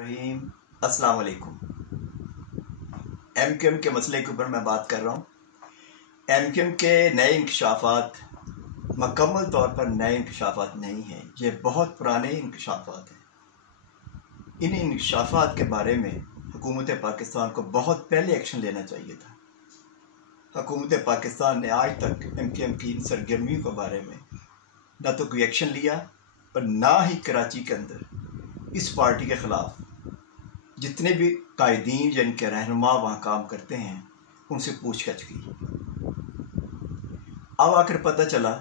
रहीम अस्सलाम वालेकुम। एमक्यूएम के मसले के ऊपर मैं बात कर रहा हूँ। एमक्यूएम के नए इंकशाफात मुकम्मल तौर पर नए इंकशाफात नहीं हैं, ये बहुत पुराने इंकशाफात हैं। इन इंकशाफात के बारे में हुकूमत पाकिस्तान को बहुत पहले एक्शन लेना चाहिए था। हुकूमत पाकिस्तान ने आज तक एमक्यूएम की इन सरगर्मियों के बारे में न तो कोई एक्शन लिया और ना ही कराची के अंदर इस पार्टी के ख़िलाफ़ जितने भी कायदीन या इनके रहनुमा वहाँ काम करते हैं उनसे पूछताछ की। अब आकर पता चला,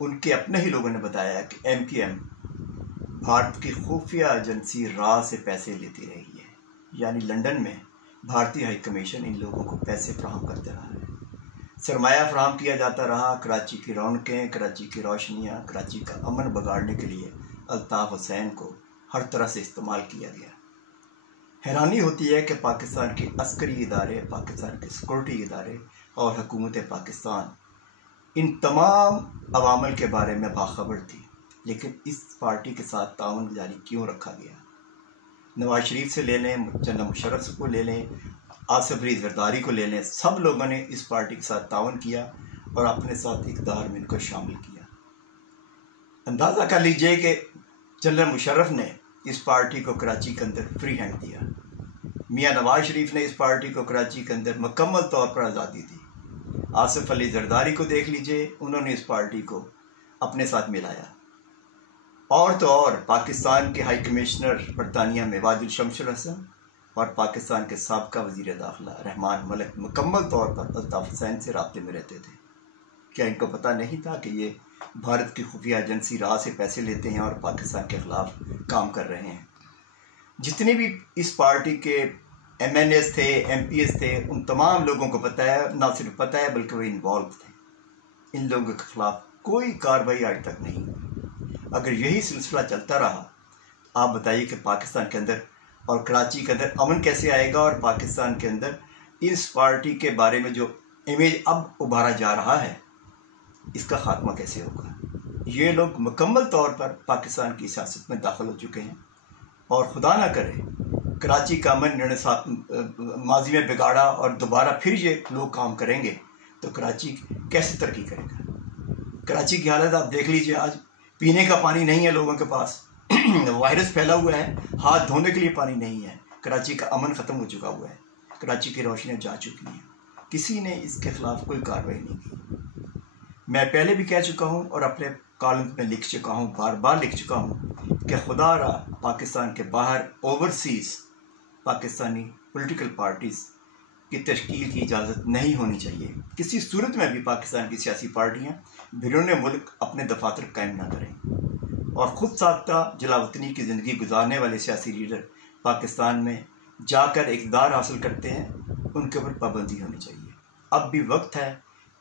उनके अपने ही लोगों ने बताया कि एमक्यूएम भारत की खुफिया एजेंसी रा से पैसे लेती रही है, यानी लंदन में भारतीय हाई कमीशन इन लोगों को पैसे फ्राहम करते रहा है, सरमाया फ्राहम किया जाता रहा। कराची की रौनकें, कराची की रोशनियाँ, कराची का अमन बिगाड़ने के लिए अल्ताफ़ हुसैन को हर तरह से इस्तेमाल किया गया। हैरानी होती है कि पाकिस्तान के अस्करी इदारे, पाकिस्तान के सिक्योरिटी इदारे और हुकूमत पाकिस्तान इन तमाम अवामल के बारे में बाखबर थी, लेकिन इस पार्टी के साथ ताउन जारी क्यों रखा गया? नवाज शरीफ से ले लें, जनरल मुशर्रफ को ले लें, आसिफ अली जरदारी को ले लें, सब लोगों ने इस पार्टी के साथ ताउन किया और अपने साथ इक़्तिदार में इनको शामिल किया। अंदाज़ा कर लीजिए कि जनरल मुशर्रफ ने इस पार्टी को कराची के अंदर फ्री हैंड दिया। मियाँ नवाज शरीफ ने इस पार्टी को कराची के अंदर मुकम्मल तौर पर आज़ादी दी। आसिफ अली जरदारी को देख लीजिए, उन्होंने इस पार्टी को अपने साथ मिलाया। और तो और पाकिस्तान के हाई कमिश्नर बरतानिया में वाजिल शमशुल हसन और पाकिस्तान के साबका वज़ीर दाखिला रहमान मलिक मुकम्मल तौर पर अल्ताफ़ हुसैन से राब्ते में रहते थे। क्या इनको पता नहीं था कि ये भारत की खुफिया एजेंसी रा से पैसे लेते हैं और पाकिस्तान के ख़िलाफ़ काम कर रहे हैं? जितने भी इस पार्टी के एमएनएस थे, एमपीएस थे, उन तमाम लोगों को पता है, ना सिर्फ पता है बल्कि वो इन्वॉल्व थे। इन लोगों के ख़िलाफ़ कोई कार्रवाई आज तक नहीं हुई। अगर यही सिलसिला चलता रहा, आप बताइए कि पाकिस्तान के अंदर और कराची के अंदर अमन कैसे आएगा? और पाकिस्तान के अंदर इस पार्टी के बारे में जो इमेज अब उभारा जा रहा है, इसका खात्मा कैसे होगा? ये लोग मुकम्मल तौर पर पाकिस्तान की सियासत में दाखिल हो चुके हैं और खुदा ना करे कराची का अमन इन्होंने माजी में बिगाड़ा और दोबारा फिर ये लोग काम करेंगे तो कराची कैसे तरक्की करेगा? कराची की हालत आप देख लीजिए, आज पीने का पानी नहीं है लोगों के पास, वायरस फैला हुआ है, हाथ धोने के लिए पानी नहीं है, कराची का अमन ख़त्म हो चुका हुआ है, कराची की रोशनियाँ जा चुकी हैं। किसी ने इसके ख़िलाफ़ कोई कार्रवाई नहीं की। मैं पहले भी कह चुका हूँ और अपने कॉलम में लिख चुका हूँ, बार बार लिख चुका हूँ कि खुदा रा पाकिस्तान के बाहर ओवरसीज़ पाकिस्तानी पॉलिटिकल पार्टीज़ की तश्कील की इजाज़त नहीं होनी चाहिए। किसी सूरत में भी पाकिस्तान की सियासी पार्टियाँ बैरून मुल्क अपने दफातर कायम ना करें और ख़ुद साख्ता जलावतनी की ज़िंदगी गुजारने वाले सियासी लीडर पाकिस्तान में जाकर इक़्तिदार हासिल करते हैं, उनके ऊपर पाबंदी होनी चाहिए। अब भी वक्त है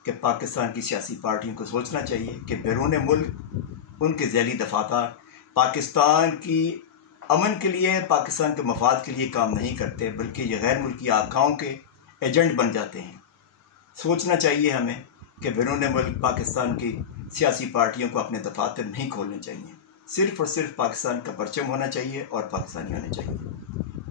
कि पाकिस्तान की सियासी पार्टियों को सोचना चाहिए कि बैरून मुल्क उनके ज़ैली दफातर पाकिस्तान की अमन के लिए, पाकिस्तान के मफाद के लिए काम नहीं करते, बल्कि ये गैर मुल्की आकाओं के एजेंट बन जाते हैं। सोचना चाहिए हमें कि बैरून मुल्क पाकिस्तान की सियासी पार्टियों को अपने दफातर नहीं खोलने चाहिए। सिर्फ़ और सिर्फ पाकिस्तान का परचम होना चाहिए और पाकिस्तानी होने चाहिए।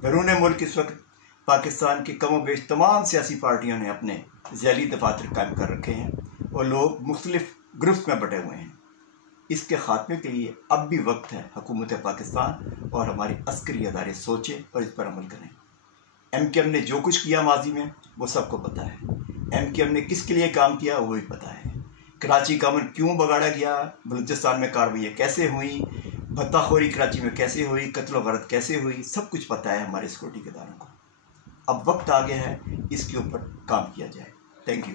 बैरून मुल्क इस वक्त पाकिस्तान की कम बेश तमाम सियासी पार्टियों ने अपने ज़ैली दफातर कायम कर रखे हैं और लोग मुख्तलिफ ग्रुप्स में बटे हुए हैं। इसके ख़ात्मे के लिए अब भी वक्त है हुकूमत पाकिस्तान और हमारे अस्करी अदारे सोचें और इस पर अमल करें। एमक्यूएम ने जो कुछ किया माजी में वो सबको पता है। एमक्यूएम ने किसके लिए काम किया वो भी पता है। कराची का अमन क्यों बिगाड़ा गया, बलूचिस्तान में कार्रवाई कैसे हुई, भत्ताखोरी कराची में कैसे हुई, कत्ल व गरत कैसे हुई, सब कुछ पता है हमारे सिक्योरिटी के इदारों को। अब वक्त आ गया है इसके ऊपर काम किया जाए। Thank you.